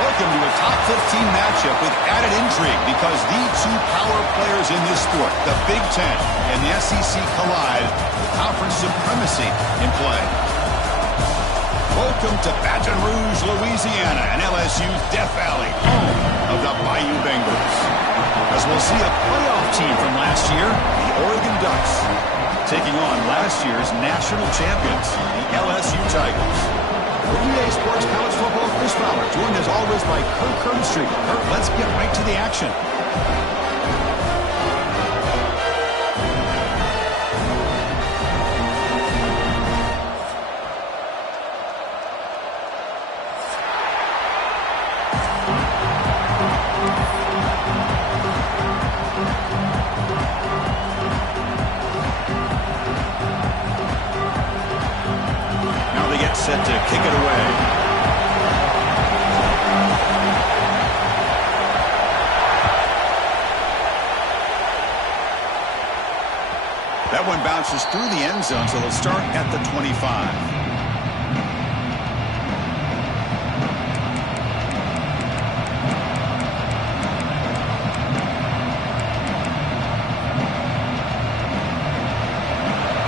Welcome to a top 15 matchup with added intrigue because the two power players in this sport, the Big Ten and the SEC, collide with conference supremacy in play. Welcome to Baton Rouge, Louisiana, and LSU's Death Valley, home of the Bayou Bengals. As we'll see a playoff team from last year, the Oregon Ducks, taking on last year's national champions, the LSU Tigers. For EA Sports College Football, Chris Fowler, joined as always by Kirk Kirkstreet. Kirk, let's get right to the action. Set to kick it away. That one bounces through the end zone, so they'll start at the 25.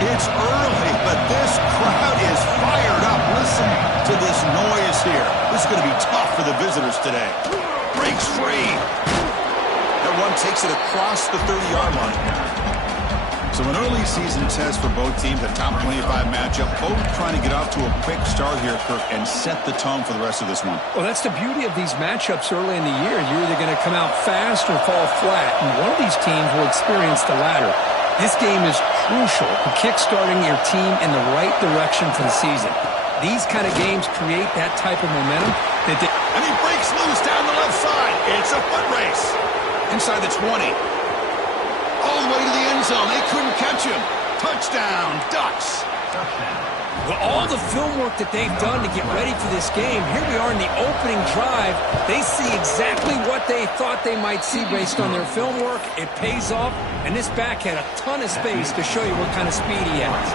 It's early, but this crowd is fired up. Listen to this noise here. This is going to be tough for the visitors today. Breaks free. That one takes it across the 30-yard line. So an early season test for both teams, a top 25 matchup. Both trying to get off to a quick start here, Kirk, and set the tone for the rest of this one. Well, that's the beauty of these matchups early in the year. You're either going to come out fast or fall flat, and one of these teams will experience the latter. This game is crucial for kickstarting your team in the right direction for the season. These kind of games create that type of momentum. And he breaks loose down the left side. It's a foot race. Inside the 20. All the way to the end zone. They couldn't catch him. Touchdown, Ducks. Well, all the film work that they've done to get ready for this game, here we are in the opening drive. They see exactly what they thought they might see based on their film work. It pays off, and this back had a ton of space to show you what kind of speed he has.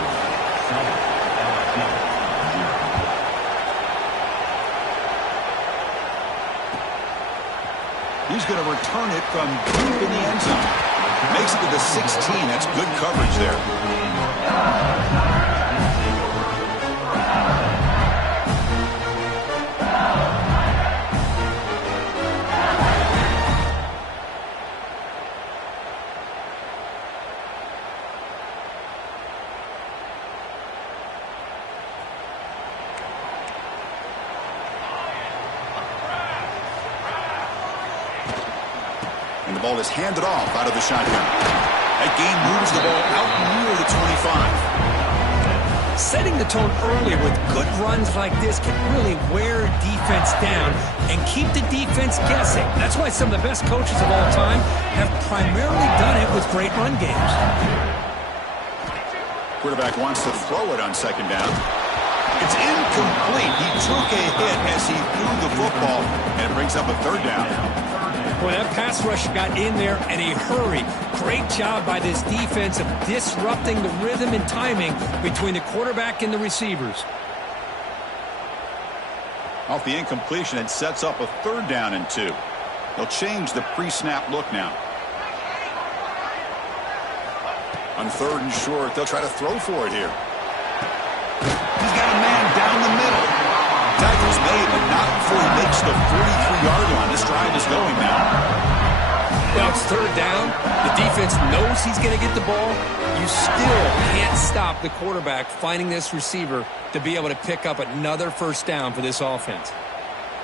He's going to return it from deep in the end zone. Makes it to the 16. That's good coverage there. And the ball is handed off out of the shotgun. That gain moves the ball out near the 25. Setting the tone early with good runs like this can really wear defense down and keep the defense guessing. That's why some of the best coaches of all time have primarily done it with great run games. Quarterback wants to throw it on second down. It's incomplete. He took a hit as he threw the football, and it brings up a third down. Boy, that pass rush got in there in a hurry. Great job by this defense of disrupting the rhythm and timing between the quarterback and the receivers. Off the incompletion, it sets up a third down and 2. They'll change the pre-snap look now. On third and short, they'll try to throw for it here. He's got a man down the middle. Tackle's made, but not before he makes the 43-yard line. This drive is going now. Well, it's third down. The defense knows he's going to get the ball. You still can't stop the quarterback finding this receiver to be able to pick up another first down for this offense.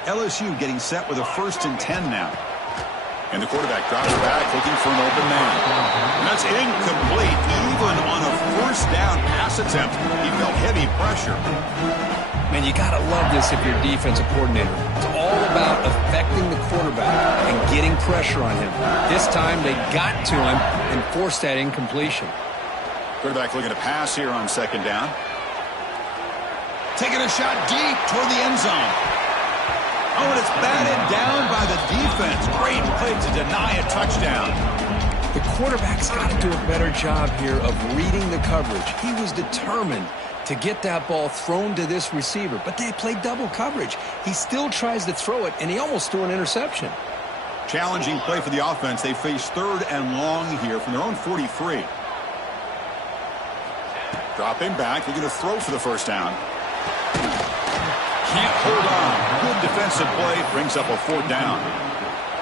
LSU getting set with a 1st and 10 now. And the quarterback drops back looking for an open man. And that's incomplete. Even on a first down pass attempt, he felt heavy pressure. Man, you got to love this if you're a defensive coordinator. It's all about affecting the quarterback and getting pressure on him. This time they got to him and forced that incompletion. Quarterback looking to pass here on second down. Taking a shot deep toward the end zone. Oh, and it's batted down by the defense. Great play to deny a touchdown. The quarterback's got to do a better job here of reading the coverage. He was determined to get that ball thrown to this receiver, but they played double coverage. He still tries to throw it, and he almost threw an interception. Challenging play for the offense. They face 3rd and long here from their own 43. Dropping back. They're going to throw for the first down. Can't hold on. Good defensive play. Brings up a 4th down.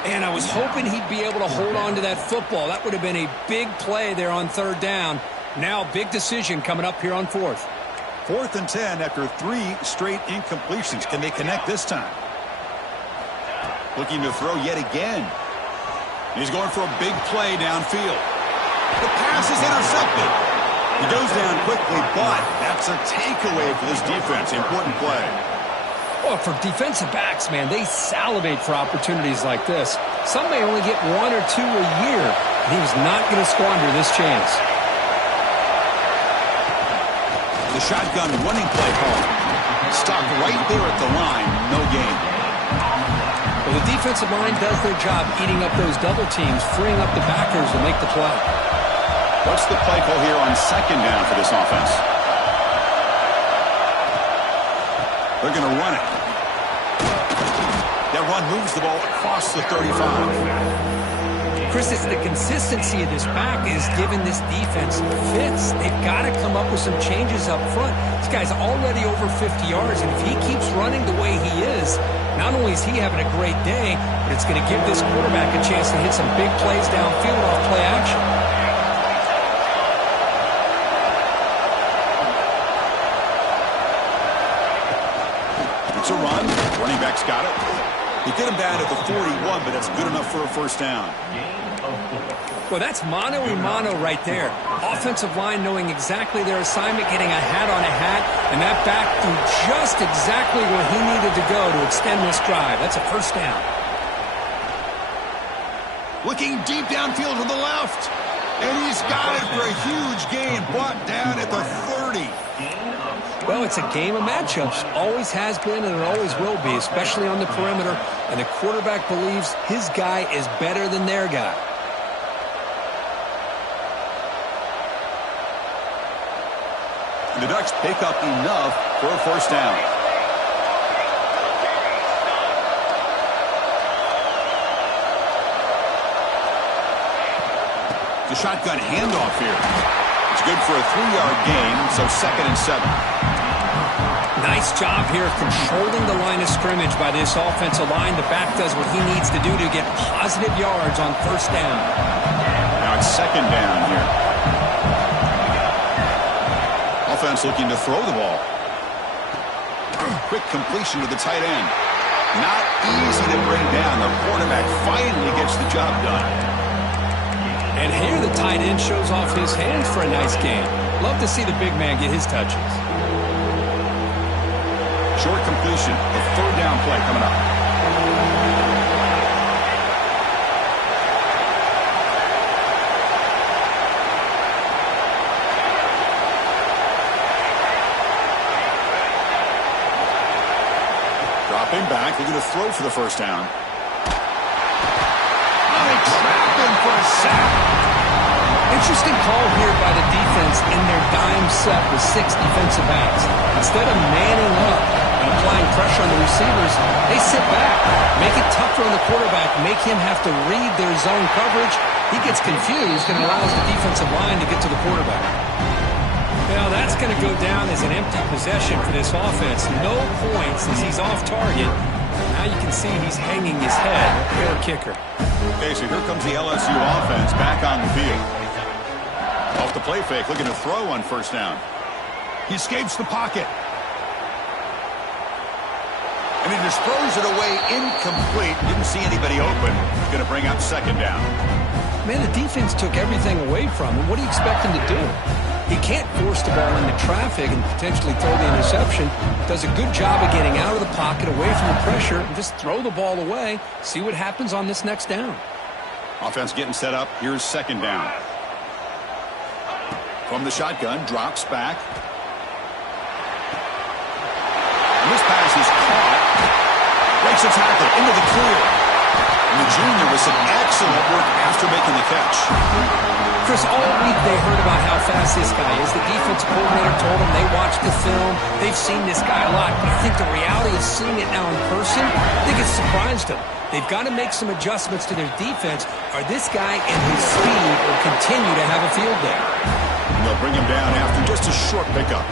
And I was hoping he'd be able to hold on to that football. That would have been a big play there on 3rd down. Now, big decision coming up here on 4th. 4th and 10 after 3 straight incompletions. Can they connect this time? Looking to throw yet again. He's going for a big play downfield. The pass is intercepted. He goes down quickly, but that's a takeaway for this defense. Important play. Well, for defensive backs, man, they salivate for opportunities like this. Some may only get 1 or 2 a year, and he was not going to squander this chance. The shotgun running play call. Stopped right there at the line. No gain. Well, the defensive line does their job eating up those double teams, freeing up the backers to make the play. What's the play call here on 2nd down for this offense? They're going to run it. That run moves the ball across the 35. Chris, it's the consistency of this back is giving this defense fits. They've got to come up with some changes up front. This guy's already over 50 yards, and if he keeps running the way he is, not only is he having a great day, but it's going to give this quarterback a chance to hit some big plays downfield off play action. It's a run. Running back's got it. He get him down at the 41, but that's good enough for a 1st down. Well, that's mano-a-mano right there. Offensive line knowing exactly their assignment, getting a hat on a hat, and that back threw just exactly where he needed to go to extend this drive. That's a 1st down. Looking deep downfield to the left, and he's got it for a huge gain, brought down at the 30. Well, it's a game of matchups. Always has been and it always will be, especially on the perimeter. And the quarterback believes his guy is better than their guy. The Ducks pick up enough for a 1st down. The shotgun handoff here. It's good for a 3-yard gain, so 2nd and 7. Nice job here controlling the line of scrimmage by this offensive line. The back does what he needs to do to get positive yards on 1st down. Now it's 2nd down here. Offense looking to throw the ball. Quick completion to the tight end. Not easy to bring down. The quarterback finally gets the job done. And here the tight end shows off his hands for a nice game. Love to see the big man get his touches. Short completion. The 3rd down play coming up. Dropping back. They're going to throw for the 1st down. Oh, they trapped him for a sack. Interesting call here by the defense in their dime set with 6 defensive backs. Instead of manning up and applying pressure on the receivers, they sit back, make it tougher on the quarterback, make him have to read their zone coverage. He gets confused and allows the defensive line to get to the quarterback. Now that's going to go down as an empty possession for this offense. No points as he's off target. Now you can see he's hanging his head. Fair kicker. Okay, so here comes the LSU offense back on the field. Off the play fake, looking to throw on 1st down. He escapes the pocket. And he just throws it away incomplete. Didn't see anybody open. Going to bring up 2nd down. Man, the defense took everything away from him. What do you expect him to do? He can't force the ball into traffic and potentially throw the interception. Does a good job of getting out of the pocket, away from the pressure, and just throw the ball away. See what happens on this next down. Offense getting set up. Here's 2nd down. From the shotgun, drops back. And this pass is caught. Breaks a tackle into the clear. And the junior with some excellent work after after making the catch. Chris, all week they heard about how fast this guy is. The defense coordinator told them they watched the film. They've seen this guy a lot. But I think the reality of seeing it now in person, I think it's surprised them. They've got to make some adjustments to their defense, or this guy and his speed will continue to have a field day. And they'll bring him down after just a short pickup.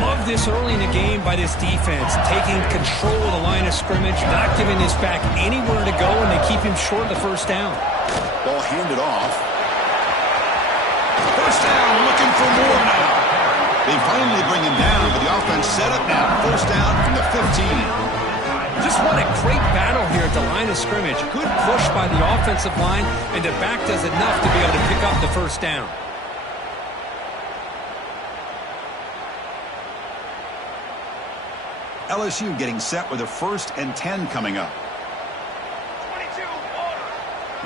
Love this early in the game by this defense, taking control of the line of scrimmage, not giving this back anywhere to go, and they keep him short of the first down. Ball handed off. First down, looking for more now. They finally bring him down, but the offense set up now. First down from the 15. Just what a great battle here at the line of scrimmage. Good push by the offensive line, and the back does enough to be able to pick up the first down. LSU getting set with a 1st and 10 coming up. 22,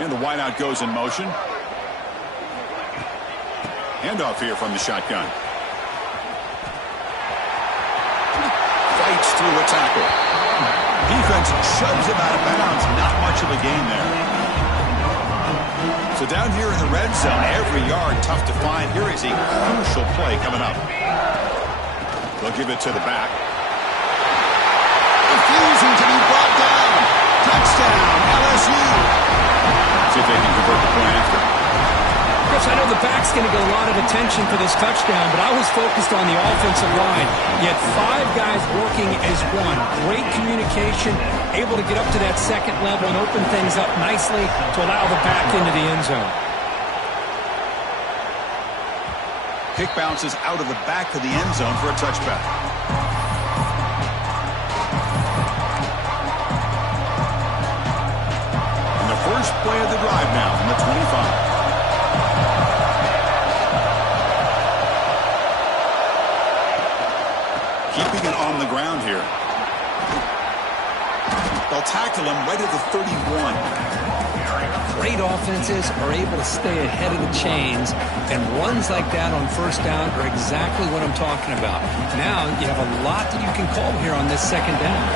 and the wideout goes in motion. Handoff here from the shotgun. Fights through a tackle. Defense shoves him out of bounds. Not much of a gain there. So down here in the red zone, every yard tough to find. Here is a crucial play coming up. They'll give it to the back. Refusing to be brought down. Touchdown, LSU. See if they can convert the point after. Chris, I know the back's going to get a lot of attention for this touchdown, but I was focused on the offensive line. You had 5 guys working as one. Great communication, able to get up to that second level and open things up nicely to allow the back into the end zone. Kick bounces out of the back of the end zone for a touchback. And the first play of the drive now from the 25. Keeping it on the ground here. They'll tackle him right at the 31. Great offenses are able to stay ahead of the chains, and runs like that on first down are exactly what I'm talking about. Now you have a lot that you can call here on this second down.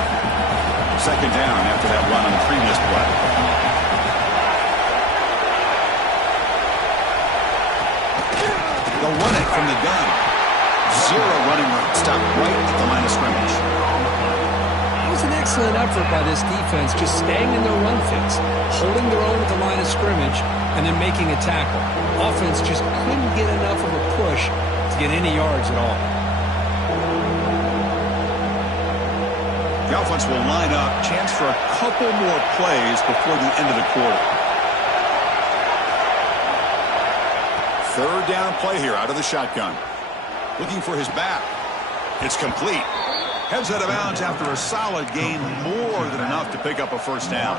Second down after that run on the previous play. They'll run it from the gun. 0 running room. Stopped right at the line of scrimmage. It was an excellent effort by this defense, just staying in their run fits, holding their own at the line of scrimmage, and then making a tackle. Offense just couldn't get enough of a push to get any yards at all. The offense will line up. Chance for a couple more plays before the end of the quarter. Third down play here out of the shotgun. Looking for his back. It's complete. Heads out of bounds after a solid gain, more than enough to pick up a first down.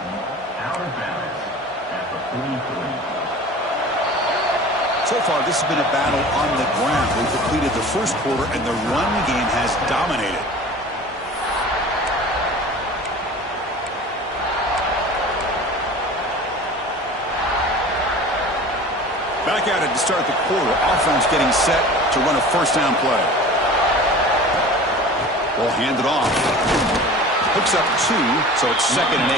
So far, this has been a battle on the ground. We've completed the first quarter, and the run game has dominated. Back at it to start the quarter. Offense getting set to run a first down play. Ball handed off. Hooks up 2, so it's 2nd and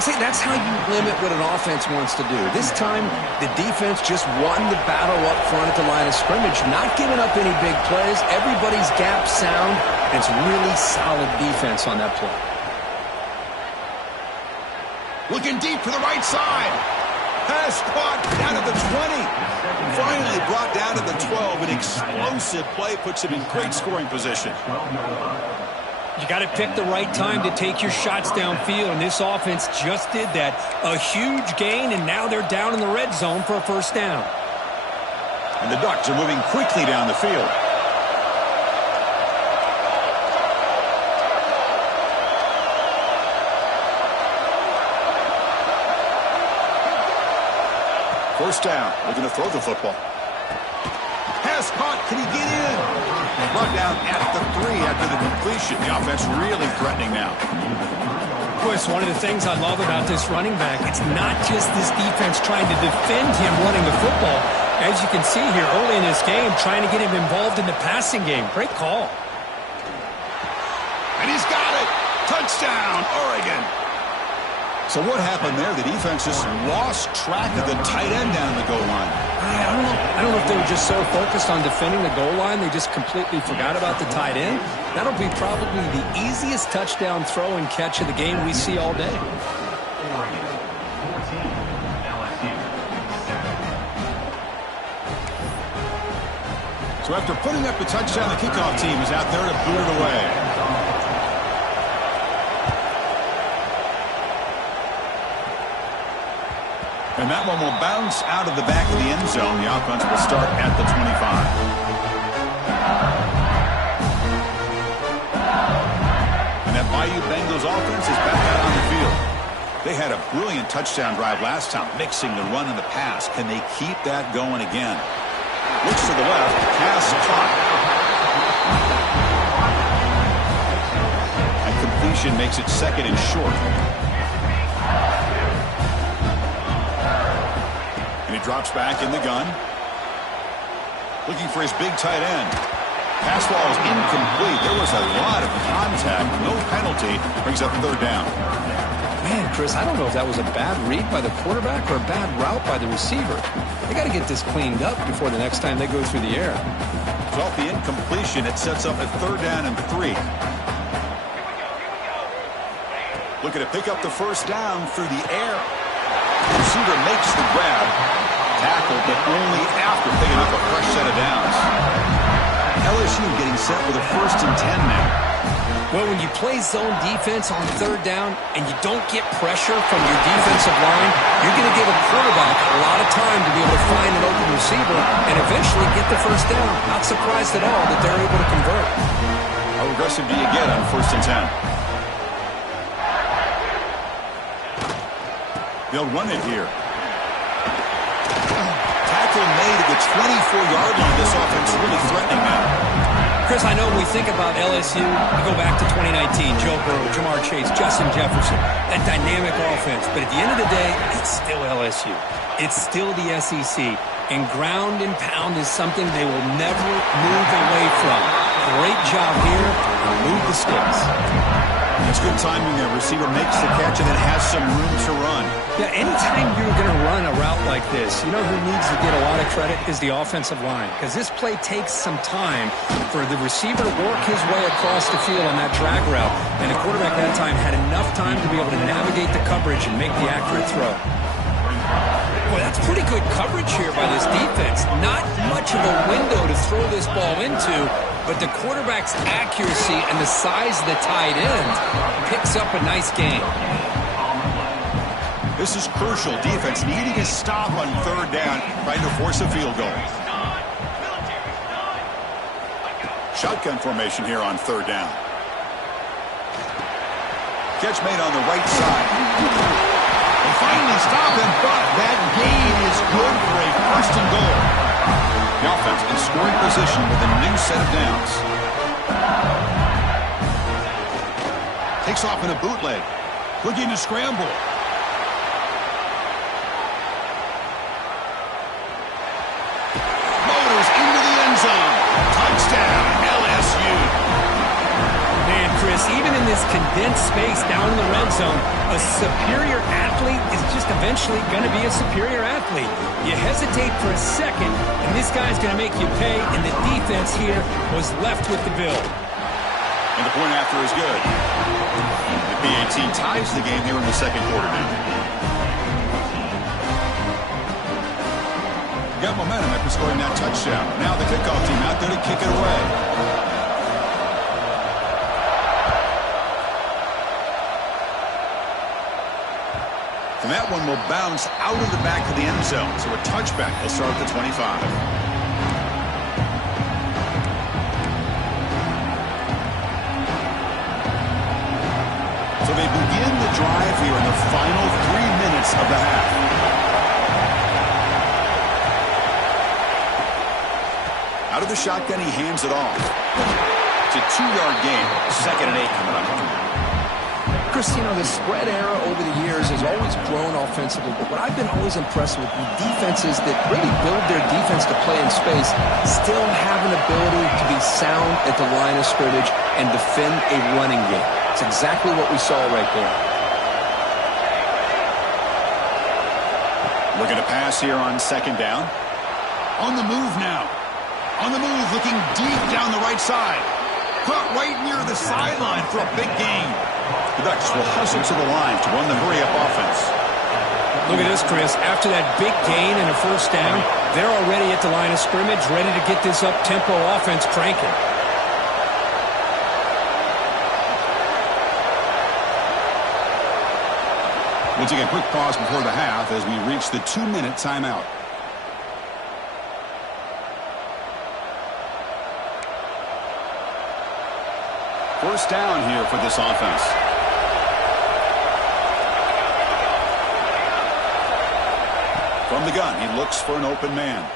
8. See, that's how you limit what an offense wants to do. This time, the defense just won the battle up front at the line of scrimmage, not giving up any big plays. Everybody's gap sound, and it's really solid defense on that play. Looking deep for the right side. Pass caught down at the 20. Finally brought down to the 12. An explosive play puts him in great scoring position. You got to pick the right time to take your shots downfield, and this offense just did that. A huge gain, and now they're down in the red zone for a first down. And the Ducks are moving quickly down the field. First down. Looking to throw the football. Pass caught. Can he get in? Brought down at the 3 after the completion. The offense really threatening now. Of course, one of the things I love about this running back, it's not just this defense trying to defend him running the football. As you can see here early in this game, trying to get him involved in the passing game. Great call. And he's got it. Touchdown, Oregon. So what happened there? The defense just lost track of the tight end down the goal line. I don't know if they were just so focused on defending the goal line, they just completely forgot about the tight end. That'll be probably the easiest touchdown throw and catch of the game we see all day. So after putting up the touchdown, the kickoff team is out there to boot it away. And that one will bounce out of the back of the end zone. The offense will start at the 25. And that Bayou Bengals offense is back out on the field. They had a brilliant touchdown drive last time, mixing the run and the pass. Can they keep that going again? Looks to the left, pass caught. And completion makes it second and short. And he drops back in the gun. Looking for his big tight end. Pass ball is incomplete. There was a lot of contact. No penalty. Brings up third down. Man, Chris, I don't know if that was a bad read by the quarterback or a bad route by the receiver. They got to get this cleaned up before the next time they go through the air. So off the incompletion, it sets up a third down and 3. Looking to pick up the first down through the air. The receiver makes the grab. Tackle, but only after picking up a fresh set of downs. LSU getting set with a 1st and 10 now. Well, when you play zone defense on third down and you don't get pressure from your defensive line, you're going to give a quarterback a lot of time to be able to find an open receiver and eventually get the first down. Not surprised at all that they're able to convert. How aggressive do you get on 1st and 10? They'll run it here. Tackle made at the 24-yard line. This offense really threatening now. Chris, I know when we think about LSU, we go back to 2019, Joe Burrow, Jamar Chase, Justin Jefferson, that dynamic offense. But at the end of the day, it's still LSU. It's still the SEC. And ground and pound is something they will never move away from. Great job here. Move the sticks. It's good timing there. Receiver makes the catch and then has some room to run. Yeah, anytime you're going to run a route like this, you know who needs to get a lot of credit is the offensive line. Because this play takes some time for the receiver to work his way across the field on that drag route. And the quarterback that time had enough time to be able to navigate the coverage and make the accurate throw. Boy, that's pretty good coverage here by this defense. Not much of a window to throw this ball into, but the quarterback's accuracy and the size of the tight end picks up a nice gain. This is crucial. Defense needing a stop on third down, trying to force a field goal. Shotgun formation here on third down. Catch made on the right side. They finally stop him, but that gain is good for a 1st and goal. The offense in scoring position with a new set of downs. Takes off in a bootleg. Looking to scramble. Motors into the end zone. Touchdown, LSU. Man, Chris, even in this condensed space down in the red zone, a superior athlete is just eventually going to be a superior athlete. You hesitate for a second, and this guy's going to make you pay, and the defense here was left with the bill. And the point after is good. The PAT ties the game here in the second quarter now. Got momentum after scoring that touchdown. Now the kickoff team out there to kick it away. And that one will bounce out of the back of the end zone. So a touchback will start at the 25. So they begin the drive here in the final 3 minutes of the half. Out of the shotgun, he hands it off. It's a 2-yard gain. 2nd and 8 coming up. Chris, you know, the spread era over the years has always grown offensively, but what I've been always impressed with defenses that really build their defense to play in space still have an ability to be sound at the line of scrimmage and defend a running game. It's exactly what we saw right there. Looking to pass here on second down. On the move now. On the move, looking deep down the right side. Caught right near the sideline for a big gain. The Ducks will hustle to the line to run the hurry-up offense. Look at this, Chris. After that big gain and a first down, they're already at the line of scrimmage, ready to get this up-tempo offense cranking. We'll take a quick pause before the half as we reach the 2-minute timeout. First down here for this offense. From the gun, he looks for an open man.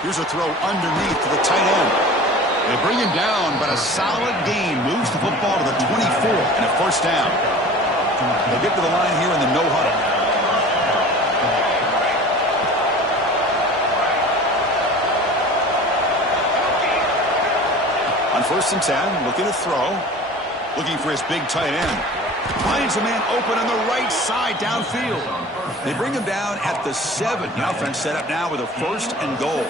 Here's a throw underneath to the tight end. They bring him down, but a solid gain moves the football to the 24 and a first down. They'll get to the line here in the no huddle. On 1st and 10, looking to throw. Looking for his big tight end. Finds a man open on the right side downfield. They bring him down at the 7. The offense set up now with a 1st and goal.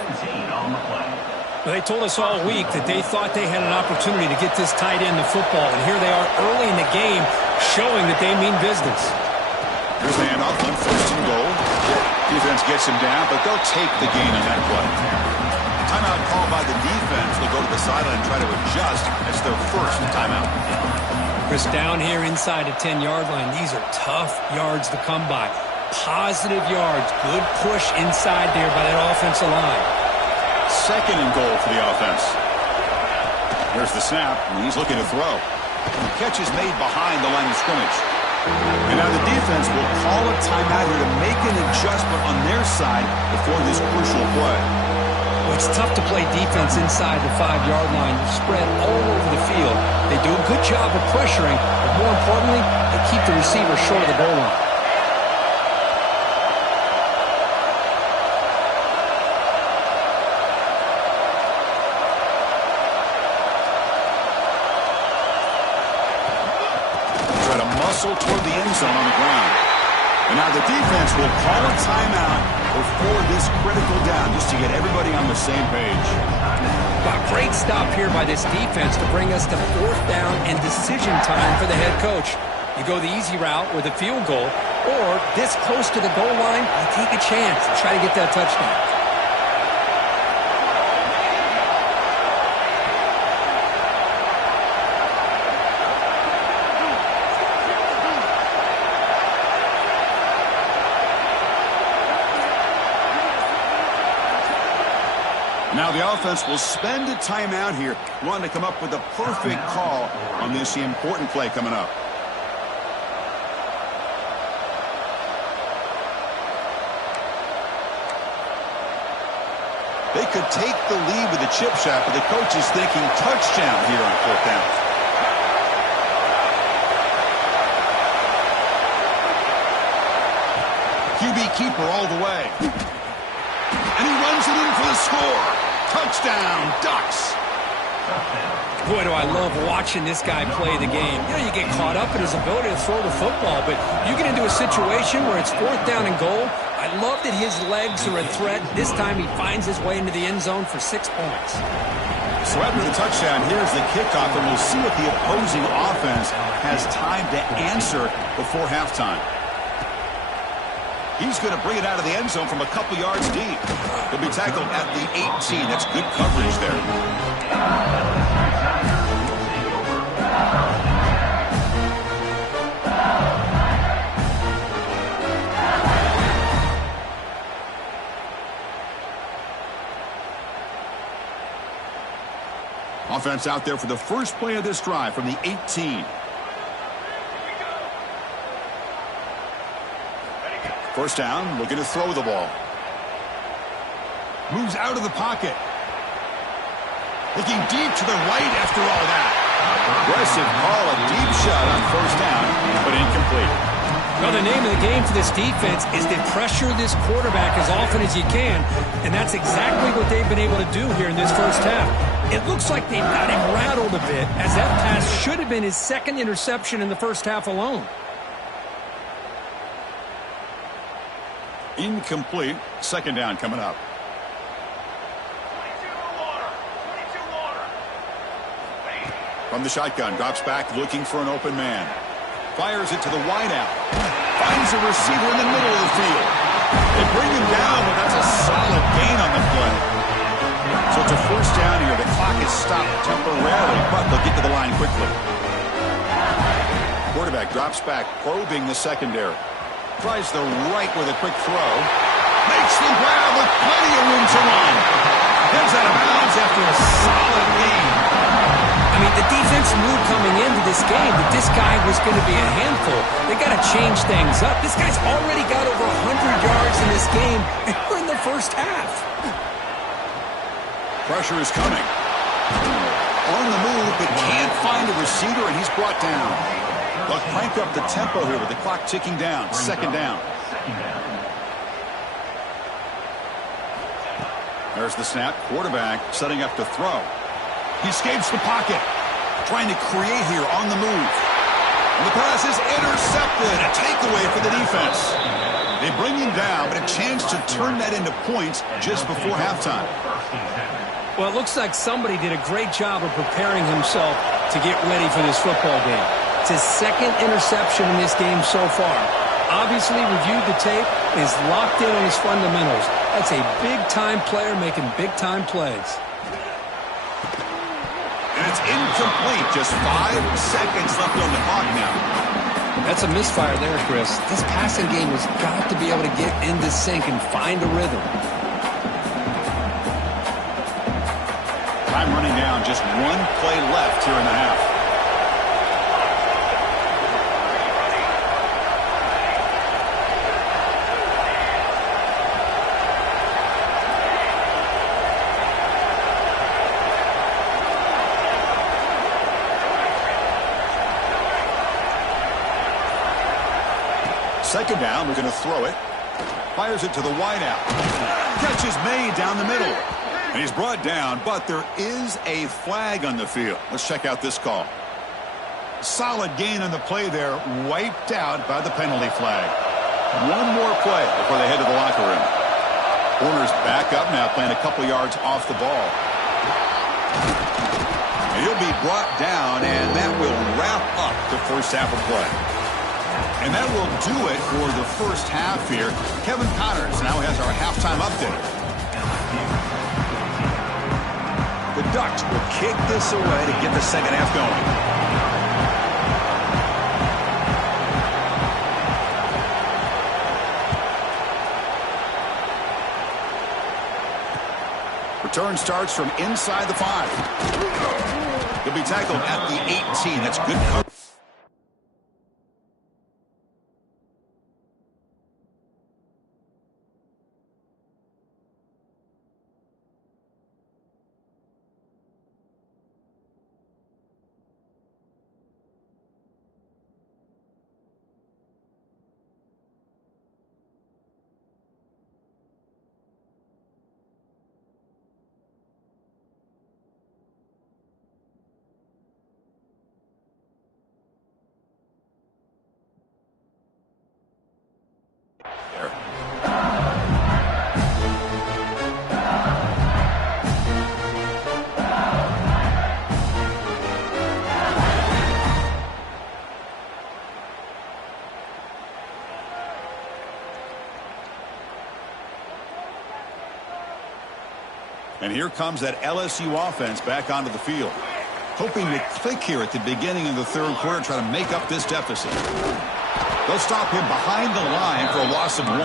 Well, they told us all week that they thought they had an opportunity to get this tight end the football, and here they are early in the game showing that they mean business. Here's the handoff on 1st and goal. Defense gets him down, but they'll take the gain on that play. Timeout called by the defense. They'll go to the sideline and try to adjust. That's their first timeout. Chris, down here inside the 10-yard line, these are tough yards to come by. Positive yards. Good push inside there by that offensive line. 2nd and goal for the offense. Here's the snap, and he's looking to throw. The catch is made behind the line of scrimmage. And now the defense will call a timeout here to make an adjustment on their side before this crucial play. Well, it's tough to play defense inside the 5-yard line. You spread all over the field. They do a good job of pressuring, but more importantly, they keep the receiver short of the goal line. Toward the end zone on the ground. And now the defense will call a timeout before this critical down just to get everybody on the same page. A great stop here by this defense to bring us to 4th down and decision time for the head coach. You go the easy route with a field goal, or this close to the goal line, you take a chance and try to get that touchdown. Now the offense will spend a timeout here, wanting to come up with a perfect call on this important play coming up. They could take the lead with a chip shot, but the coach is thinking touchdown here on 4th down. QB keeper all the way. And he runs it in for the score. Touchdown, Ducks. Boy, do I love watching this guy play the game. You know, you get caught up in his ability to throw the football, but you get into a situation where it's 4th down and goal. I love that his legs are a threat. This time he finds his way into the end zone for 6 points. So after the touchdown, here's the kickoff, and we'll see what the opposing offense has time to answer before halftime. He's going to bring it out of the end zone from a couple yards deep. He'll be tackled at the 18. That's good coverage there. Offense out there for the first play of this drive from the 18. First down, looking to throw the ball. Moves out of the pocket. Looking deep to the right after all that. Aggressive call, a deep shot on 1st down, but incomplete. Well, the name of the game for this defense is to pressure this quarterback as often as you can, and that's exactly what they've been able to do here in this first half. It looks like they've got him rattled a bit, as that pass should have been his 2nd interception in the first half alone. Incomplete. Second down coming up. 22 water. From the shotgun, drops back looking for an open man. Fires it to the wideout. Finds a receiver in the middle of the field. They bring him down, but that's a solid gain on the play. So it's a first down here. The clock is stopped temporarily, but they'll get to the line quickly. Quarterback drops back, probing the secondary. Tries the right with a quick throw. Makes the grab with plenty of room to run. Heads out of bounds after a solid gain. I mean, the defense knew coming into this game that this guy was going to be a handful. They got to change things up. This guy's already got over 100 yards in this game, and we're in the first half. Pressure is coming. On the move, but can't find a receiver, and he's brought down. They'll crank up the tempo here with the clock ticking down. Second down. There's the snap. Quarterback setting up to throw. He escapes the pocket. Trying to create here on the move. And the pass is intercepted. A takeaway for the defense. They bring him down, but a chance to turn that into points just before halftime. Well, it looks like somebody did a great job of preparing himself to get ready for this football game. It's his second interception in this game so far. Obviously reviewed the tape and is locked in on his fundamentals. That's a big-time player making big-time plays. And it's incomplete. Just 5 seconds left on the clock now. That's a misfire there, Chris. This passing game has got to be able to get into sync and find a rhythm. Time running down. Just 1 play left here in the half. Second down, we're going to throw it. Fires it to the wideout. Catch is made down the middle. And he's brought down, but there is a flag on the field. Let's check out this call. Solid gain on the play there, wiped out by the penalty flag. 1 more play before they head to the locker room. Corner's back up now, playing a couple yards off the ball. He'll be brought down, and that will wrap up the first half of play. And that will do it for the first half here. Kevin Connors now has our halftime update. The Ducks will kick this away to get the second half going. Return starts from inside the 5. He'll be tackled at the 18. That's good coverage. And here comes that LSU offense back onto the field. Hoping to click here at the beginning of the third quarter, try to make up this deficit. They'll stop him behind the line for a loss of 1.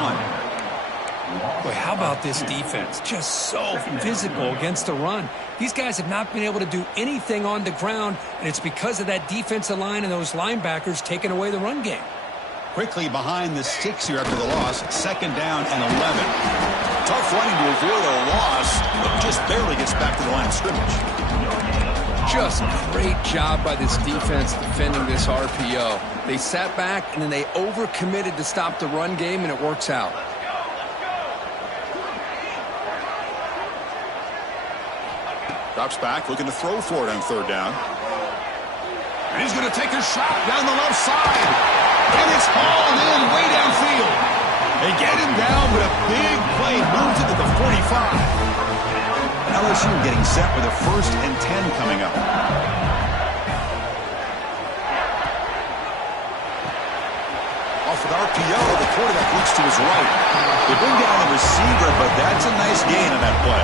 Boy, how about this defense? Just so physical against the run. These guys have not been able to do anything on the ground, and it's because of that defensive line and those linebackers taking away the run game. Quickly behind the sticks here after the loss. Second down and 11. Tough running to avoid a loss, but just barely gets back to the line of scrimmage. Just great job by this defense defending this RPO. They sat back, and then they overcommitted to stop the run game, and it works out. Drops back, looking to throw for it on third down. And he's going to take a shot down the left side. And it's hauled in way downfield. They get him down, but a LSU getting set with a 1st and 10 coming up. Off with RPO, the quarterback looks to his right. They bring down the receiver, but that's a nice gain on that play.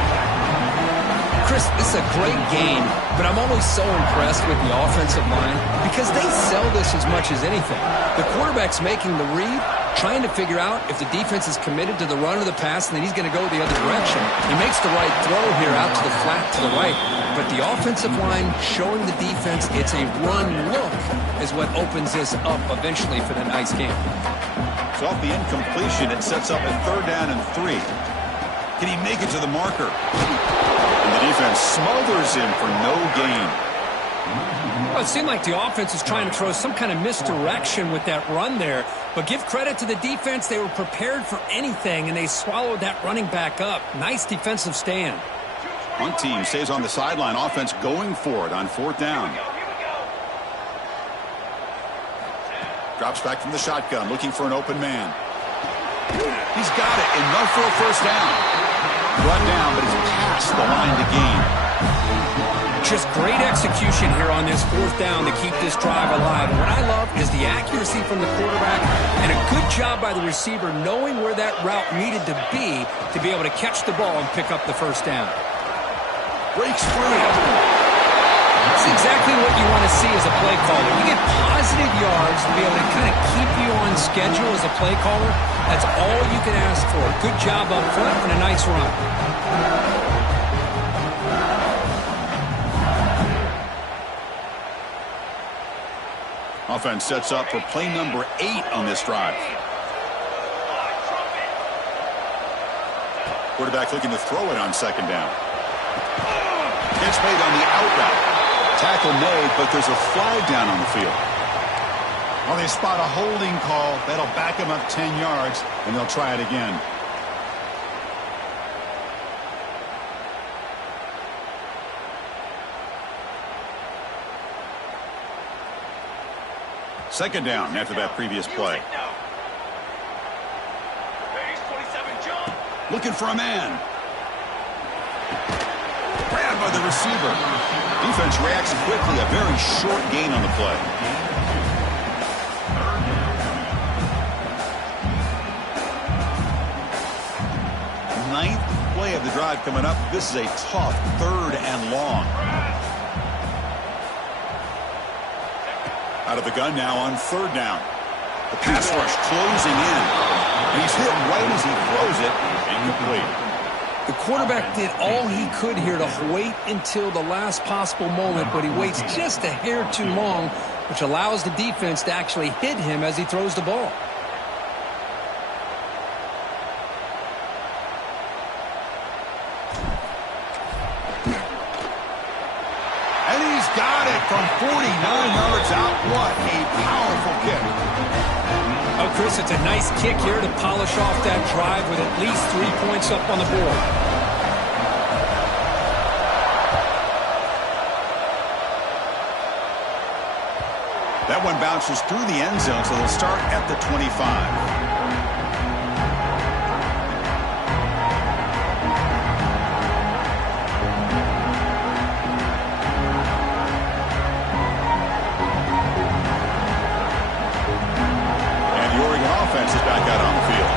Chris, this is a great game, but I'm always so impressed with the offensive line because they sell this as much as anything. The quarterback's making the read, trying to figure out if the defense is committed to the run or the pass, and then he's going to go the other direction. He makes the right throw here out to the flat to the right, but the offensive line showing the defense it's a run look is what opens this up eventually for the nice game. So off the incompletion, it sets up a 3rd down and 3. Can he make it to the marker? And the defense smothers him for no gain. Well, it seemed like the offense is trying to throw some kind of misdirection with that run there. But give credit to the defense. They were prepared for anything, and they swallowed that running back up. Nice defensive stand. One team stays on the sideline. Offense going for it on 4th down. Drops back from the shotgun, looking for an open man. He's got it, enough for a 1st down. Brought down, but he's past the line to gain. Just great execution here on this 4th down to keep this drive alive. And what I love is the accuracy from the quarterback and a good job by the receiver knowing where that route needed to be able to catch the ball and pick up the 1st down. Breaks free. That's exactly what you want to see as a play caller. You get positive yards to be able to kind of keep you on schedule as a play caller. That's all you can ask for. Good job up front and a nice run. Offense sets up for play number 8 on this drive. Quarterback looking to throw it on 2nd down. Catch made on the out route. Tackle made, but there's a flag down on the field. Well, they spot a holding call. That'll back him up 10 yards, and they'll try it again. Second down after that previous play. Looking for a man. Grabbed by the receiver. Defense reacts quickly. A very short gain on the play. Ninth play of the drive coming up. This is a tough 3rd and long. Out of the gun now on 3rd down. The pass rush closing in. And he's hit right as he throws it. Incomplete. The quarterback did all he could here to wait until the last possible moment, but he waits just a hair too long, which allows the defense to actually hit him as he throws the ball. And he's got it from 49 yards out. What a powerful kick. Oh, Chris, it's a nice kick here to polish off that drive with at least 3 points up on the board. That one bounces through the end zone, so they'll start at the 25. Offense is back out on the field.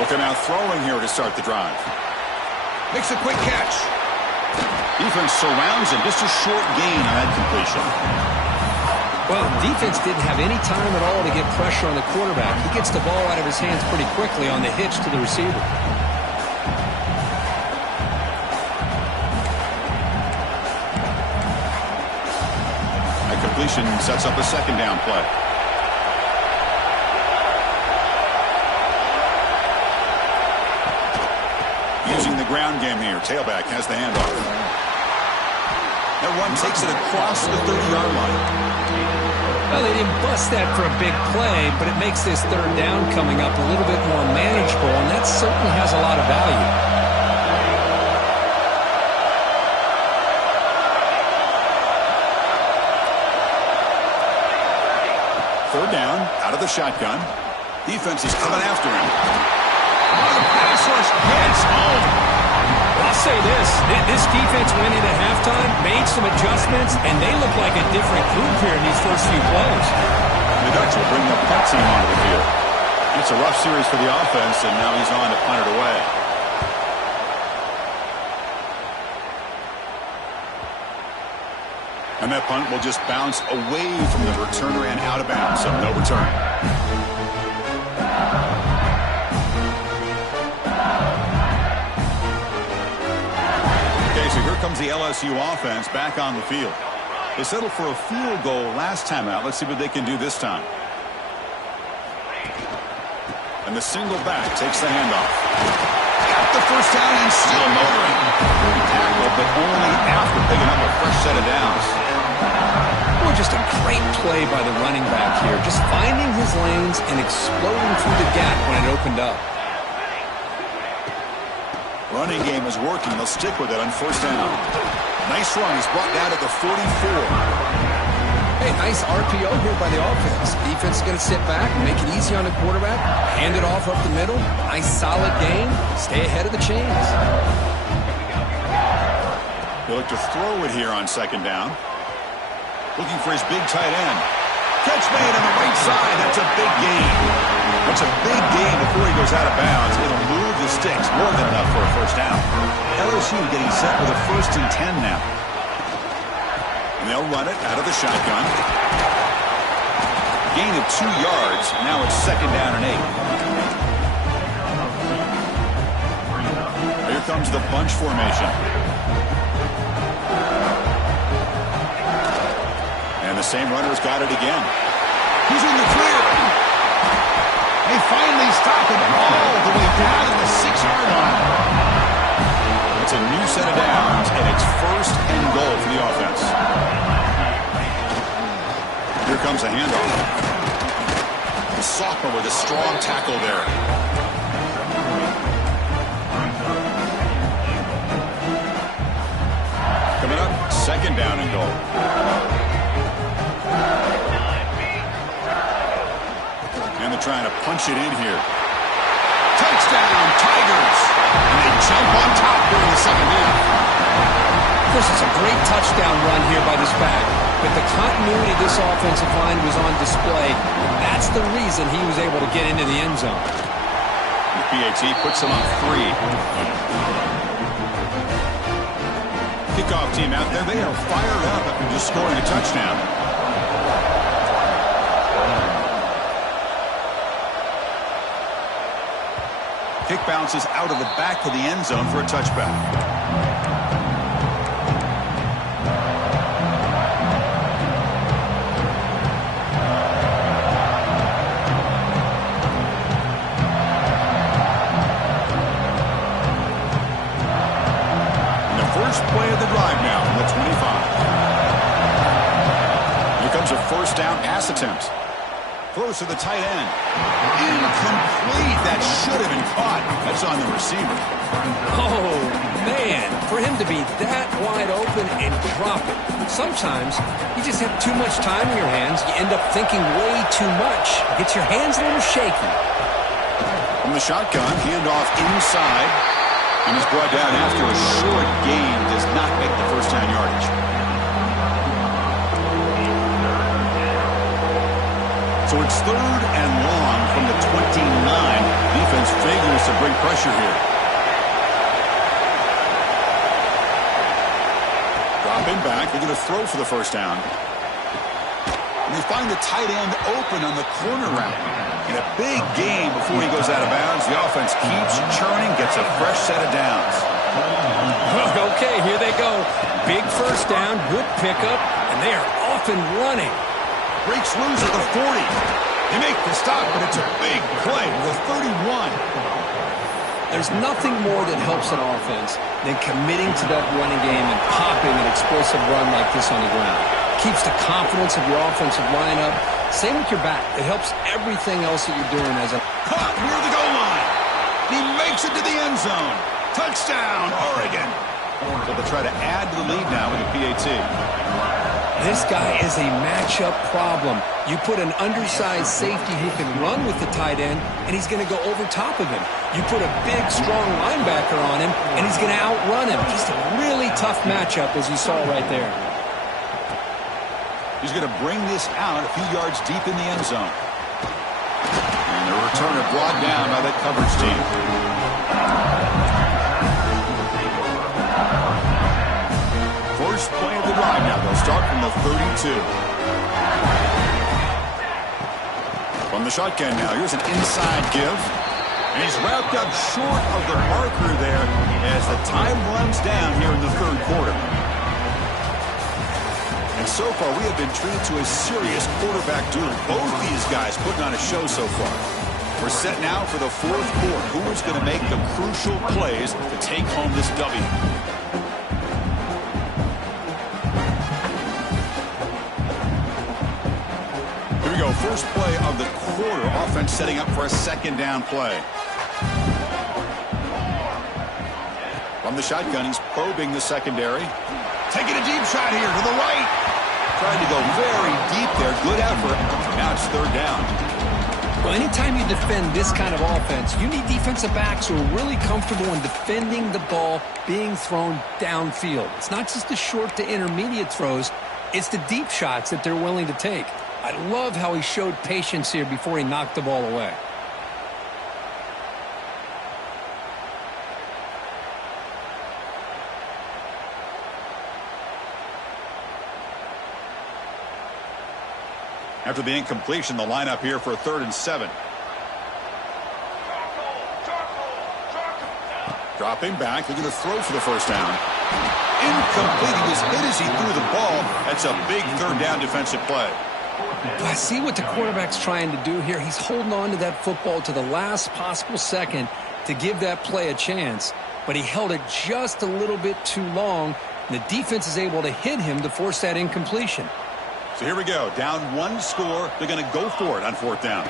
Looking out throwing here to start the drive. Makes a quick catch. Defense surrounds him. Just a short gain on that completion. Well, defense didn't have any time at all to get pressure on the quarterback. He gets the ball out of his hands pretty quickly on the hitch to the receiver. That completion sets up a 2nd down play. Using the ground game here. Tailback has the handoff. That one takes it across the 30-yard line. Well, they didn't bust that for a big play, but it makes this 3rd down coming up a little bit more manageable, and that certainly has a lot of value. the shotgun. Defense is coming after him. Oh, the pass rush hits home. I'll say this defense went into halftime, made some adjustments, and they look like a different group here in these first few plays. The Ducks will bring the punt team onto the field. It's a rough series for the offense, and now he's on to punt it away. And that punt will just bounce away from the returner and out of bounds, so no return. Okay, so here comes the LSU offense back on the field. They settled for a field goal last time out. Let's see what they can do this time. And the single back takes the handoff. Got the first down and still motoring. Tackle, but only after picking up a fresh set of downs. Well, just a great play by the running back here. Just finding his lanes and exploding through the gap when it opened up. Running game is working. They'll stick with it on first down. Nice run. He's brought down to the 44. Hey, nice RPO here by the offense. Defense is going to sit back, make it easy on the quarterback, hand it off up the middle. Nice solid game. Stay ahead of the chains. He'll look to throw it here on second down. Looking for his big tight end. Catch made on the right side. That's a big gain. That's a big gain before he goes out of bounds. It'll move the sticks more than enough for a first down. LSU getting set with a 1st and 10 now. And they'll run it out of the shotgun. Gain of 2 yards. Now it's 2nd down and 8. Here comes the bunch formation. And the same runner's got it again. He's in the clear. They finally stop him all the way down to the 6-yard line. It's a new set of downs, and it's 1st and goal for the offense. Here comes a handoff. The sophomore with a strong tackle there. Coming up, 2nd down and goal. And they're trying to punch it in here. Touchdown, Tigers! And they jump on top during the second half. This is a great touchdown run here by this back. But the continuity of this offensive line was on display. That's the reason he was able to get into the end zone. The PAT puts him on 3. Kickoff team out there. They are fired up after just scoring a touchdown. Kick bounces out of the back of the end zone for a touchback. Play of the drive now from the 25. Here comes a first down pass attempt. Throws to the tight end. Incomplete. That should have been caught. That's on the receiver. Oh, man. For him to be that wide open and drop it. Sometimes you just have too much time in your hands. You end up thinking way too much. Gets your hands a little shaky. From the shotgun, handoff inside. And he's brought down after a short gain. Does not make the first down yardage. So it's 3rd and long from the 29. Defense figures to bring pressure here. Dropping back. They're going to throw for the first down. And they find the tight end open on the corner route. In a big game before he goes out of bounds. The offense keeps churning, gets a fresh set of downs. Okay, here they go. Big first down, good pickup, and they are off and running. Breaks loose at the 40. They make the stop, but it's a big play with 31. There's nothing more that helps an offense than committing to that running game and popping an explosive run like this on the ground. Keeps the confidence of your offensive lineup. Same with your back. It helps everything else that you're doing as a... Caught near the goal line. He makes it to the end zone. Touchdown, Oregon. So they'll try to add to the lead now with the PAT. This guy is a matchup problem. You put an undersized safety who can run with the tight end, and he's going to go over top of him. You put a big, strong linebacker on him, and he's going to outrun him. Just a really tough matchup, as you saw right there. He's going to bring this out a few yards deep in the end zone. And the returner brought down by that coverage team. First play of the drive now. They'll start from the 32. From the shotgun now. Here's an inside give. And he's wrapped up short of the marker there as the time runs down here in the third quarter. And so far, we have been treated to a serious quarterback duel. Both these guys putting on a show so far. We're set now for the fourth quarter. Who is going to make the crucial plays to take home this W? Here we go. First play of the quarter. Offense setting up for a second down play. From the shotgun, he's probing the secondary. Taking a deep shot here to the right. Trying to go very deep there. Good effort. Now it's third down. Well, anytime you defend this kind of offense, you need defensive backs who are really comfortable in defending the ball being thrown downfield. It's not just the short to intermediate throws. It's the deep shots that they're willing to take. I love how he showed patience here before he knocked the ball away. After the incompletion, the lineup here for a 3rd and 7. Dropping back, looking to throw for the first down. Incomplete. He was hit as he threw the ball. That's a big third down defensive play. I see what the quarterback's trying to do here. He's holding on to that football to the last possible second to give that play a chance. But he held it just a little bit too long, and the defense is able to hit him to force that incompletion. So here we go. Down one score. They're going to go for it on 4th down.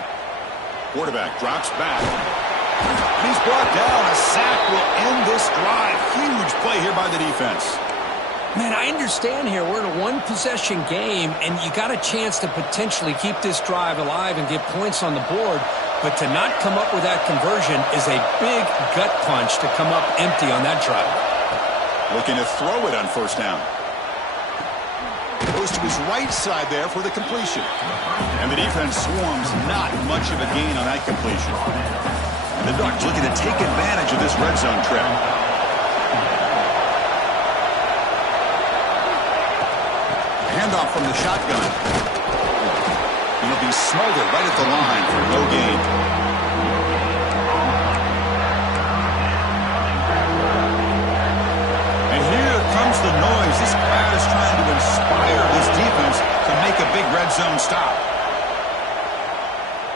Quarterback drops back. And he's brought down. A sack will end this drive. Huge play here by the defense. Man, I understand here. We're in a one-possession game, and you got a chance to potentially keep this drive alive and get points on the board. But to not come up with that conversion is a big gut punch to come up empty on that drive. Looking to throw it on 1st down. Goes to his right side there for the completion. And the defense swarms not much of a gain on that completion. And the Ducks looking to take advantage of this red zone trip. Handoff from the shotgun. He'll be smothered right at the line for no gain. And here comes the noise. This crowd is trying to inspire this defense to make a big red zone stop.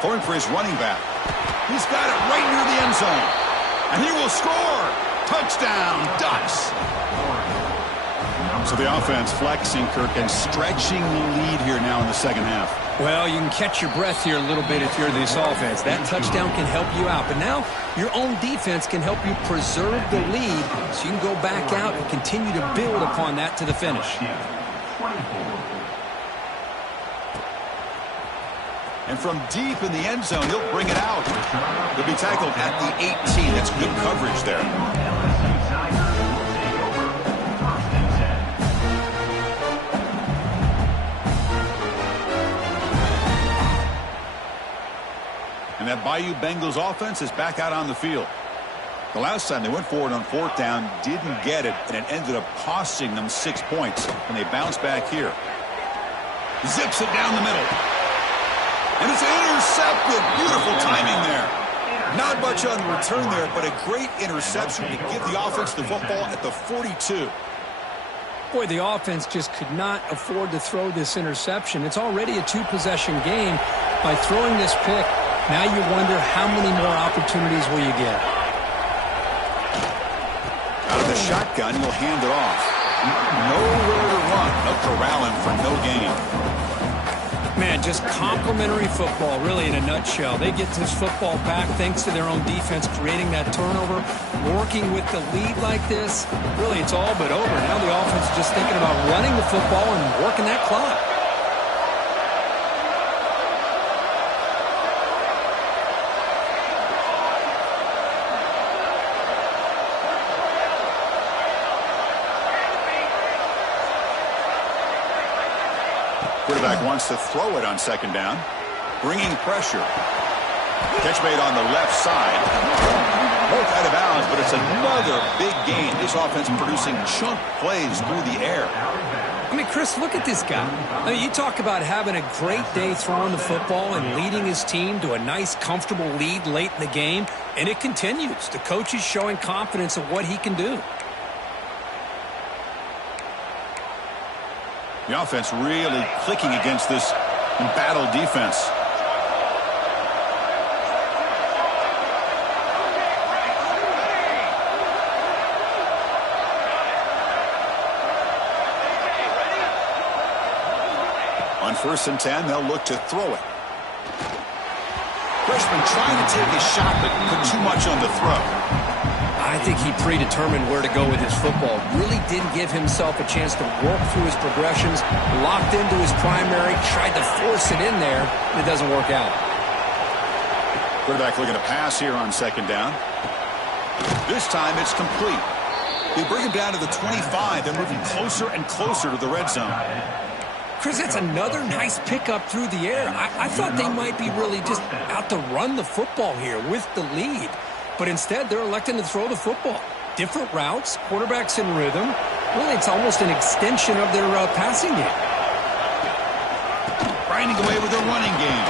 Going for his running back. He's got it right near the end zone. And he will score. Touchdown, Ducks. So the offense flexing, Kirk, and stretching the lead here now in the second half. Well, you can catch your breath here a little bit if you're this offense. That touchdown can help you out. But now your own defense can help you preserve the lead so you can go back out and continue to build upon that to the finish. And from deep in the end zone, he'll bring it out. He'll be tackled at the 18. That's good coverage there. And that Bayou Bengals offense is back out on the field. The last time they went forward on 4th down, didn't get it, and it ended up costing them 6 points. And they bounce back here. Zips it down the middle. And it's intercepted. Beautiful timing there. Not much on the return there, but a great interception to give the offense the football at the 42. Boy, the offense just could not afford to throw this interception. It's already a 2-possession game. By throwing this pick, now you wonder how many more opportunities will you get. Out of the shotgun, he'll hand it off. Nowhere to run. No corralling for no gain. Man, just complimentary football, really, in a nutshell. They get this football back thanks to their own defense, creating that turnover, working with the lead like this. Really, it's all but over. Now the offense is just thinking about running the football and working that clock. Quarterback wants to throw it on second down. Bringing pressure. Catch made on the left side. Both out of bounds, but it's another big gain. This offense producing chunk plays through the air. I mean, Chris, look at this guy. I mean, you talk about having a great day throwing the football and leading his team to a nice, comfortable lead late in the game, and it continues. The coach is showing confidence of what he can do. The offense really clicking against this embattled defense. On 1st and 10, they'll look to throw it. Freshman trying to take a shot, but put too much on the throw. I think he predetermined where to go with his football. Really didn't give himself a chance to work through his progressions, locked into his primary, tried to force it in there, and it doesn't work out. Quarterback looking to pass here on second down. This time it's complete. They bring him down to the 25. They're moving closer and closer to the red zone. Chris, that's another nice pickup through the air. I thought they might be really just out to run the football here with the lead. But instead, they're electing to throw the football. Different routes, quarterbacks in rhythm. Really, it's almost an extension of their passing game. Grinding away with a running game.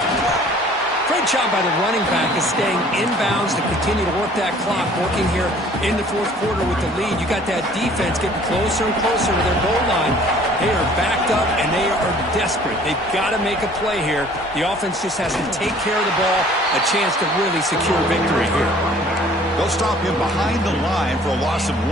Great job by the running back is staying inbounds to continue to work that clock, working here in the 4th quarter with the lead. You got that defense getting closer and closer to their goal line. They are backed up, and they are desperate. They've got to make a play here. The offense just has to take care of the ball, a chance to really secure victory here. They'll stop him behind the line for a loss of 1.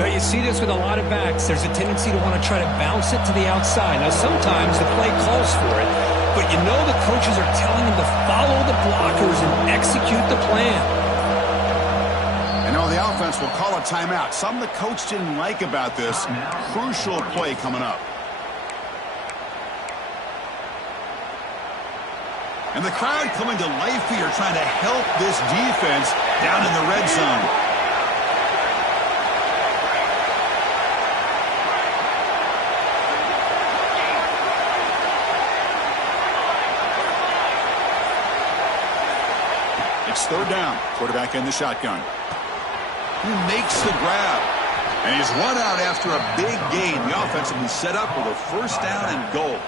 Now, you see this with a lot of backs. There's a tendency to want to try to bounce it to the outside. Now, sometimes the play calls for it, but you know the coaches are telling them to follow the blockers and execute the plan. And now the offense will call a timeout. Something the coach didn't like about this. Crucial play coming up. And the crowd coming to life here, trying to help this defense down in the red zone. It's 3rd down. Quarterback in the shotgun. He makes the grab. And he's run out after a big gain. The offense will be set up with a 1st down and goal.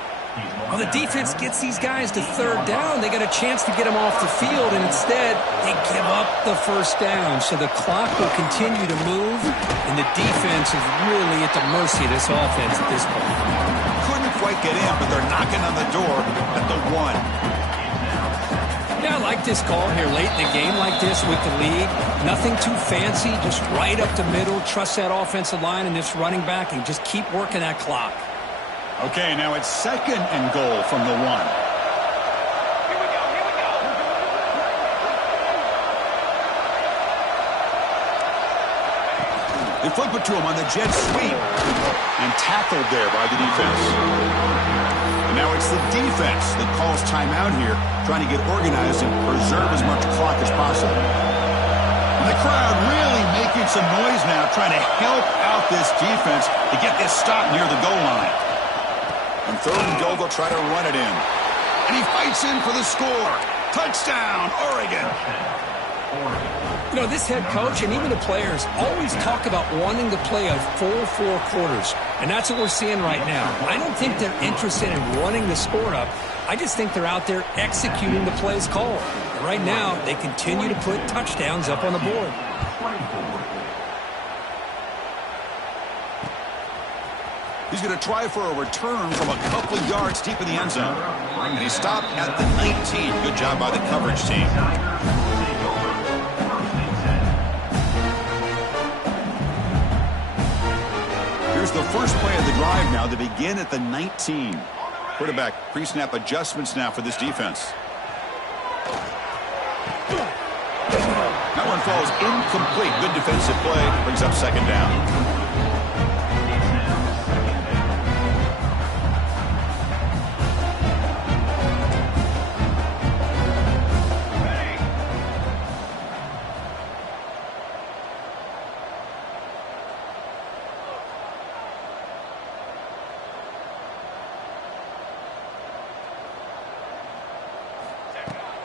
Well, the defense gets these guys to 3rd down. They got a chance to get them off the field, and instead they give up the 1st down. So the clock will continue to move, and the defense is really at the mercy of this offense at this point. Couldn't quite get in, but they're knocking on the door at the 1. Yeah, I like this call here late in the game like this with the lead. Nothing too fancy, just right up the middle. Trust that offensive line and this running back and just keep working that clock. Okay, now it's 2nd and goal from the 1. Here we go, here we go. They flip it to him on the jet sweep. And tackled there by the defense. And now it's the defense that calls timeout here, trying to get organized and preserve as much clock as possible. And the crowd really making some noise now, trying to help out this defense to get this stop near the goal line. On 3rd and goal, they'll try to run it in. And he fights in for the score. Touchdown, Oregon. You know, this head coach and even the players always talk about wanting to play a full 4 quarters. And that's what we're seeing right now. I don't think they're interested in running the score up. I just think they're out there executing the plays called. And right now, they continue to put touchdowns up on the board. He's going to try for a return from a couple yards deep in the end zone. And he stopped at the 19. Good job by the coverage team. Here's the first play of the drive now to begin at the 19. Quarterback pre-snap adjustments now for this defense. That one falls incomplete. Good defensive play. Brings up second down.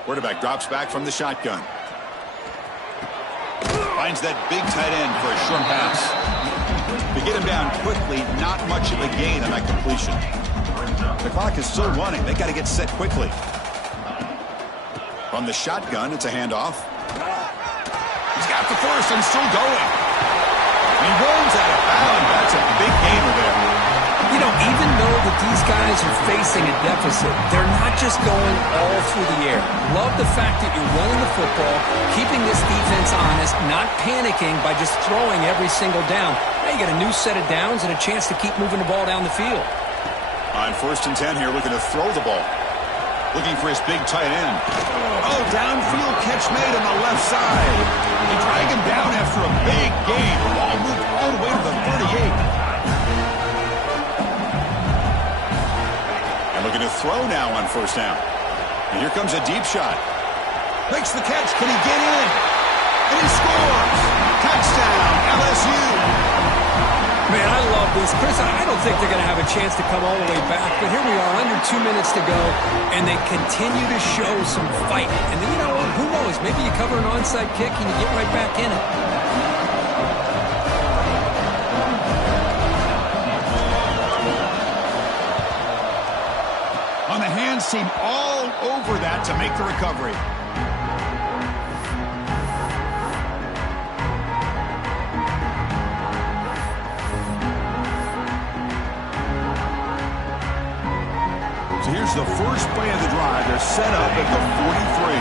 Quarterback drops back from the shotgun. Finds that big tight end for a short pass. To get him down quickly, not much of a gain on that completion. The clock is still running. They got to get set quickly. From the shotgun, it's a handoff. He's got the first and still going. He runs out of bounds. That's a big gainer there. You know, even though that these guys are facing a deficit, they're not just going all through the air. Love the fact that you're running the football, keeping this defense honest, not panicking by just throwing every single down. Now you got a new set of downs and a chance to keep moving the ball down the field. On 1st and 10 here, looking to throw the ball. Looking for his big tight end. Oh, downfield catch made on the left side. They drag him down after a big gain. The ball moved all the way to the 38. Looking to throw now on 1st down. And here comes a deep shot. Makes the catch. Can he get in? And he scores. Touchdown, LSU. Man, I love this. Chris, I don't think they're going to have a chance to come all the way back, but here we are, under 2 minutes to go, and they continue to show some fight. And then, you know what? Who knows? Maybe you cover an onside kick and you get right back in it. On the hands seem all over that to make the recovery. So here's the first play of the drive. They're set up at the 43.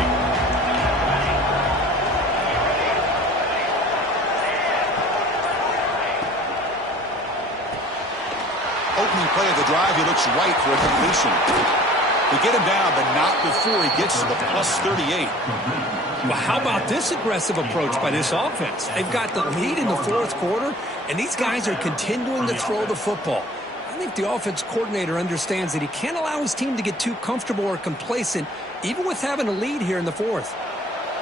Opening play of the drive, he looks right for a completion. They get him down, but not before he gets to the plus 38. Well, how about this aggressive approach by this offense? They've got the lead in the 4th quarter, and these guys are continuing to throw the football. I think the offense coordinator understands that he can't allow his team to get too comfortable or complacent, even with having a lead here in the 4th.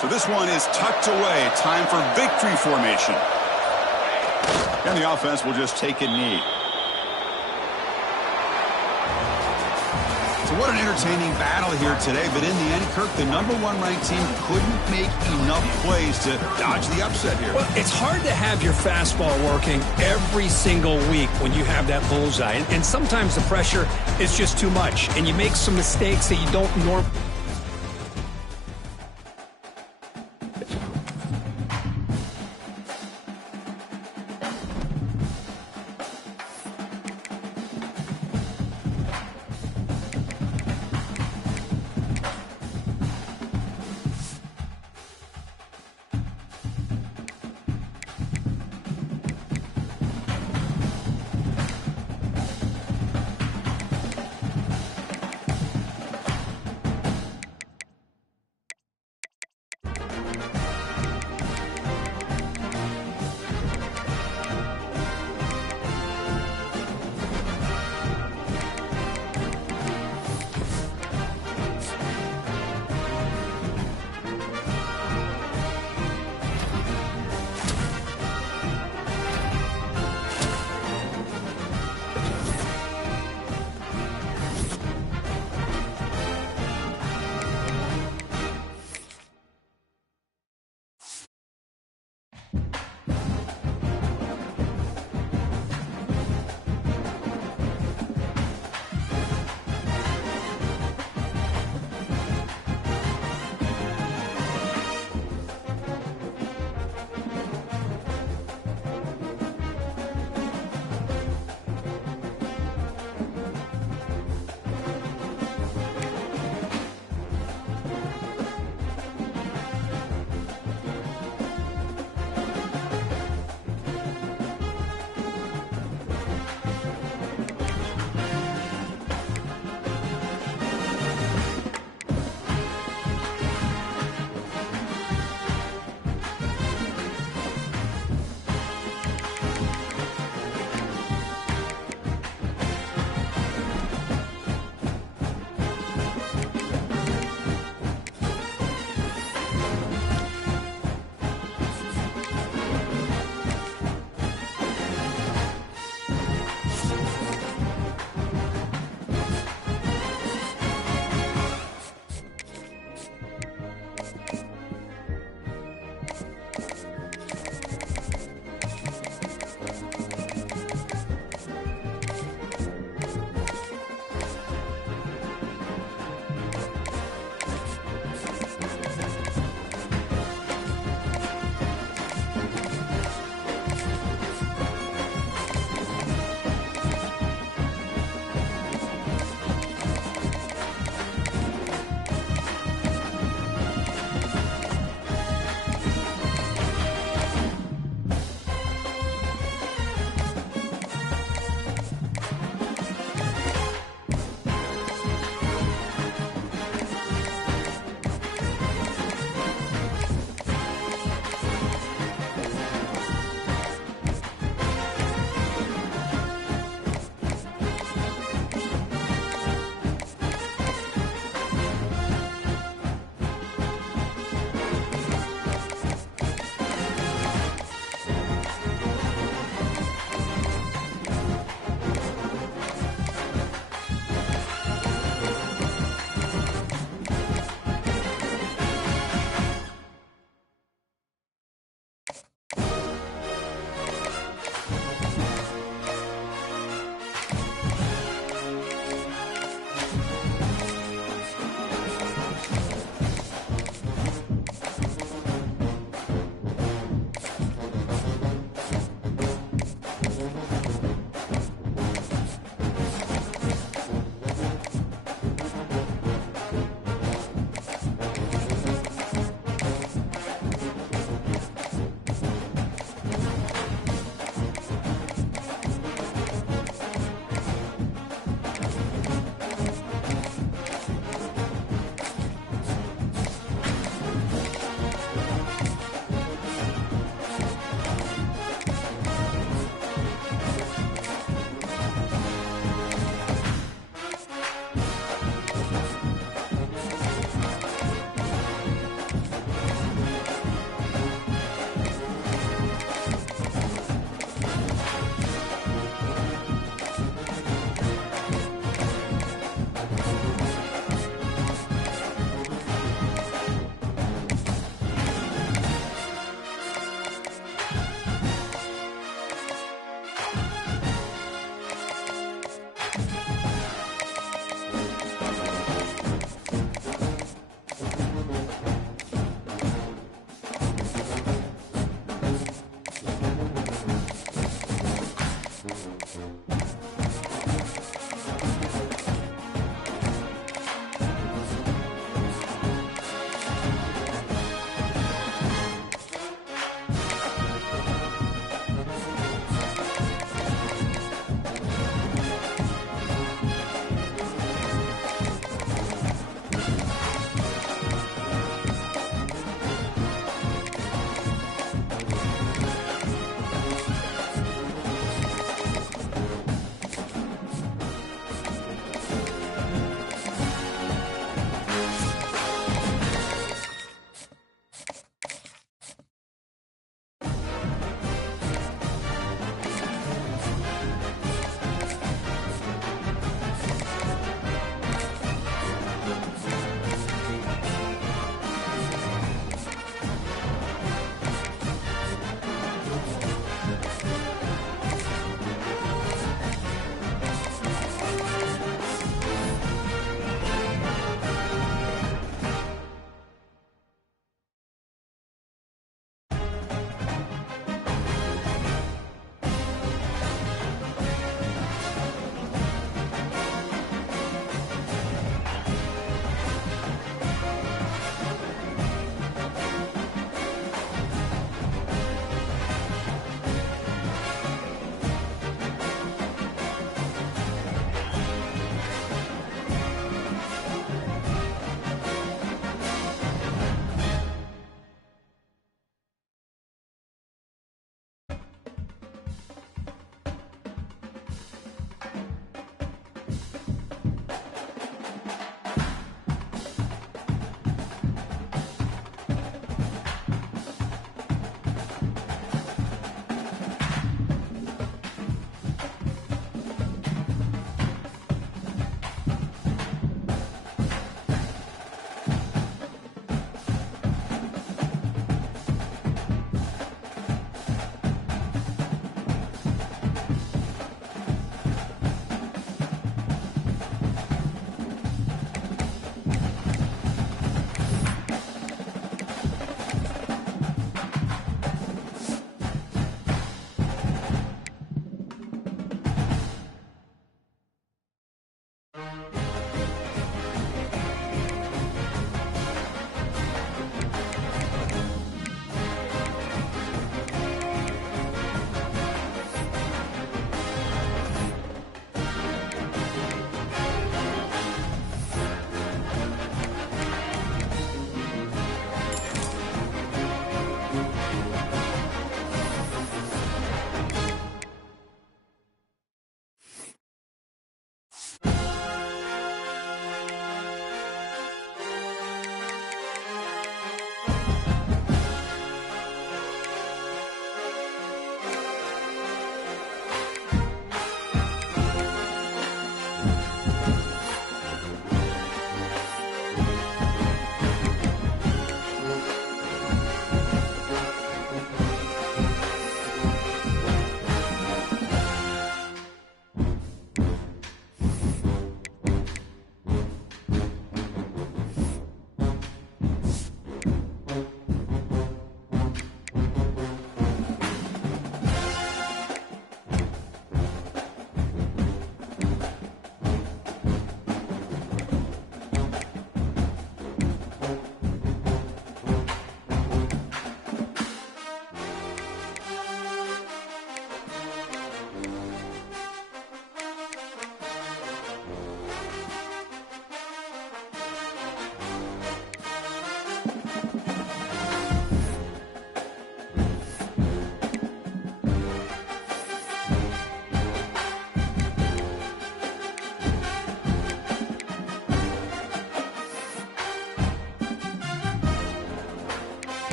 So this one is tucked away. Time for victory formation. And the offense will just take a knee. So what an entertaining battle here today, but in the end, Kirk, the #1 ranked team couldn't make enough plays to dodge the upset here. Well, it's hard to have your fastball working every single week when you have that bullseye, and sometimes the pressure is just too much, and you make some mistakes that you don't normally.